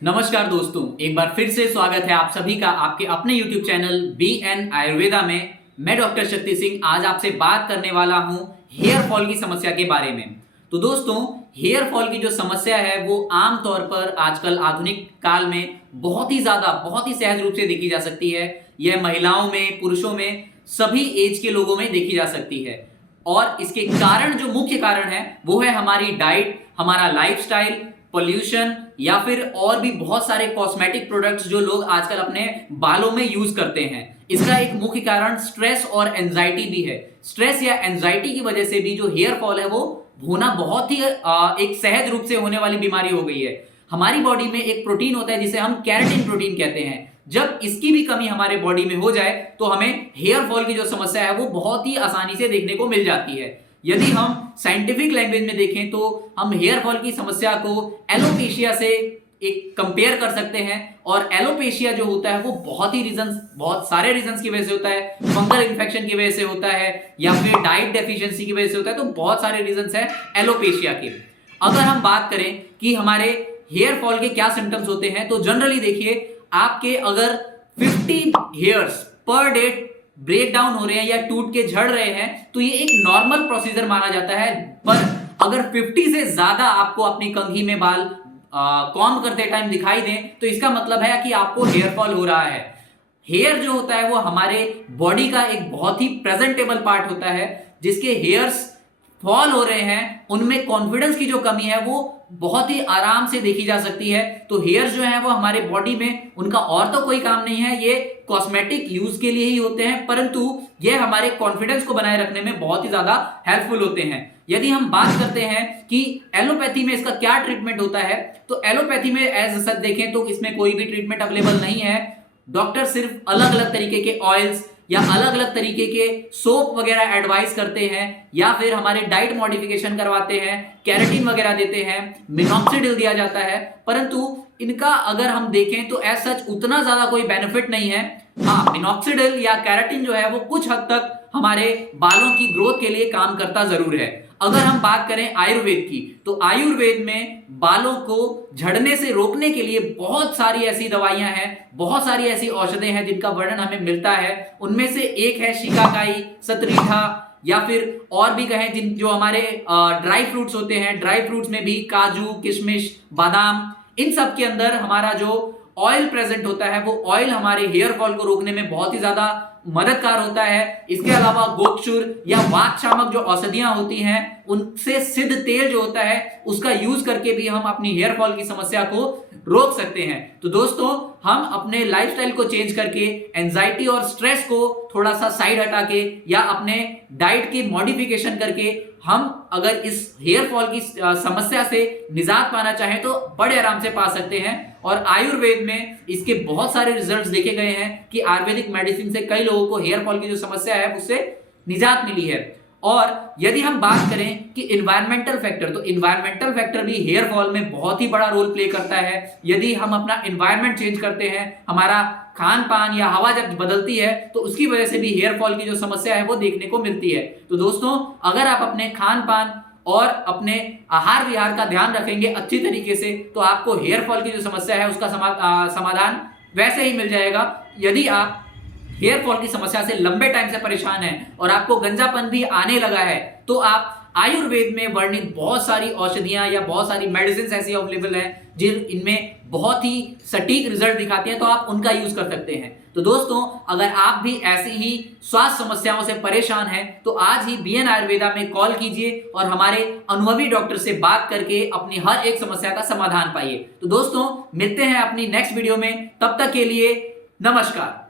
नमस्कार दोस्तों, एक बार फिर से स्वागत है आप सभी का आपके अपने YouTube चैनल BN आयुर्वेदा में। मैं डॉक्टर शक्ति सिंह आज आपसे बात करने वाला हूं हेयर फॉल की समस्या के बारे में। तो दोस्तों, हेयर फॉल की जो समस्या है वो आम तौर पर आजकल आधुनिक काल में बहुत ही सहज रूप से देखी जा सकती है। यह महिलाओं में, पुरुषों में, सभी एज के लोगों में देखी जा सकती है। और इसके कारण जो मुख्य कारण है वो है हमारी डाइट, हमारा लाइफस्टाइल, पोल्यूशन या फिर और भी बहुत सारे कॉस्मेटिक प्रोडक्ट्स जो लोग आजकल अपने बालों में यूज करते हैं। इसका एक मुख्य कारण स्ट्रेस और एंजाइटी भी है। स्ट्रेस या एंजाइटी की वजह से भी जो हेयर फॉल है वो होना बहुत ही एक सहज रूप से होने वाली बीमारी हो गई है। हमारी बॉडी में एक प्रोटीन होता है जिसे हम केराटिन प्रोटीन कहते हैं। जब इसकी भी कमी हमारे बॉडी में हो जाए तो हमें हेयर फॉल की जो समस्या है वो बहुत ही आसानी से देखने को मिल जाती है। यदि हम साइंटिफिक लैंग्वेज में देखें तो हम हेयर फॉल की समस्या को एलोपेशिया से एक कंपेयर कर सकते हैं। और एलोपेशिया जो होता है वो बहुत सारे रीजंस की वजह से होता है। फंगल इन्फेक्शन की वजह से होता है या फिर डाइट डेफिशिएंसी की वजह से होता है। तो बहुत सारे रीजंस हैं एलोपेशिया के। अगर हम बात करें कि हमारे हेयर फॉल के क्या सिम्टम्स होते हैं तो जनरली देखिए, आपके अगर 50 hairs per day break down हो रहे हैं या टूट के झड़ रहे हैं तो ये एक नॉर्मल प्रोसीजर माना जाता है। पर अगर 50 से ज्यादा आपको अपनी कंघी में बाल कॉम्ब करते टाइम दिखाई दें तो इसका मतलब है कि आपको हेयर फॉल हो रहा है। हेयर जो होता है वो हमारे बॉडी का एक बहुत ही प्रेजेंटेबल पार्ट होता है। जिसके हेयर्स फॉल हो रहे हैं उनमें कॉन्फिडेंस की जो कमी है वो बहुत ही आराम से देखी जा सकती है। तो हेयर जो है वो हमारे बॉडी में उनका और तो कोई काम नहीं है, ये कॉस्मेटिक यूज के लिए ही होते हैं, परंतु ये हमारे कॉन्फिडेंस को बनाए रखने में बहुत ही ज्यादा हेल्पफुल होते हैं। यदि हम बात करते हैं कि एलोपैथी में इसका क्या ट्रीटमेंट होता है तो एलोपैथी में एज सच देखें तो इसमें कोई भी ट्रीटमेंट अवेलेबल नहीं है। डॉक्टर सिर्फ अलग अलग तरीके के ऑयल्स या अलग अलग तरीके के सोप वगैरह एडवाइस करते हैं या फिर हमारे डाइट मॉडिफिकेशन करवाते हैं, केराटिन वगैरह देते हैं, मिनॉक्सिडिल दिया जाता है। परंतु इनका अगर हम देखें तो एज सच उतना ज्यादा कोई बेनिफिट नहीं है। हाँ, मिनॉक्सिडिल या केराटिन जो है वो कुछ हद तक हमारे बालों की ग्रोथ के लिए काम करता जरूर है। अगर हम बात करें आयुर्वेद की तो आयुर्वेद में बालों को झड़ने से रोकने के लिए बहुत सारी ऐसी दवाइयां हैं, बहुत सारी ऐसी औषधें हैं जिनका वर्णन हमें मिलता है। उनमें से एक है शिकाकाई, सतरीठा या फिर और भी कहें जिन जो हमारे ड्राई फ्रूट्स होते हैं। ड्राई फ्रूट्स में भी काजू, किशमिश, बादाम, इन सब के अंदर हमारा जो ऑयल प्रेजेंट होता है वो ऑयल हमारे हेयर फॉल को रोकने में बहुत ही ज्यादा मददगार होता है। इसके अलावा गोक्षुर या वात शामक जो औषधियां होती हैं उनसे सिद्ध तेल जो होता है उसका यूज करके भी हम अपनी हेयर फॉल की समस्या को रोक सकते हैं। तो दोस्तों, हम अपने लाइफस्टाइल को चेंज करके एंजाइटी और स्ट्रेस को थोड़ा सा साइड हटा के या अपने डाइट की मॉडिफिकेशन करके हम अगर इस हेयर फॉल की समस्या से निजात पाना चाहें तो बड़े आराम से पा सकते हैं। और आयुर्वेद में इसके बहुत सारे रिजल्ट्स देखे गए हैं कि आयुर्वेदिक मेडिसिन से कई लोगों को हेयर फॉल की जो समस्या है उससे निजात मिली है। और यदि हम बात करें कि इन्वायरमेंटल फैक्टर, तो इन्वायरमेंटल फैक्टर भी हेयर फॉल में बहुत ही बड़ा रोल प्ले करता है। यदि हम अपना इन्वायरमेंट चेंज करते हैं, हमारा खान पान या हवा जब बदलती है तो उसकी वजह से भी हेयर फॉल की जो समस्या है वो देखने को मिलती है। तो दोस्तों, अगर आप अपने खान पान और अपने आहार विहार का ध्यान रखेंगे अच्छी तरीके से तो आपको हेयर फॉल की जो समस्या है उसका समाधान वैसे ही मिल जाएगा। यदि आप हेयर फॉल की समस्या से लंबे टाइम से परेशान हैं और आपको गंजापन भी आने लगा है तो आप आयुर्वेद में वर्णित बहुत सारी औषधियां या बहुत सारी मेडिसिन ऐसी अवेलेबल हैं जिन इनमें बहुत ही सटीक रिजल्ट दिखाती हैं, तो आप उनका यूज कर सकते हैं। तो दोस्तों, अगर आप भी ऐसी ही स्वास्थ्य समस्याओं से परेशान हैं तो आज ही BN आयुर्वेदा में कॉल कीजिए और हमारे अनुभवी डॉक्टर से बात करके अपनी हर एक समस्या का समाधान पाइए। तो दोस्तों, मिलते हैं अपनी नेक्स्ट वीडियो में, तब तक के लिए नमस्कार।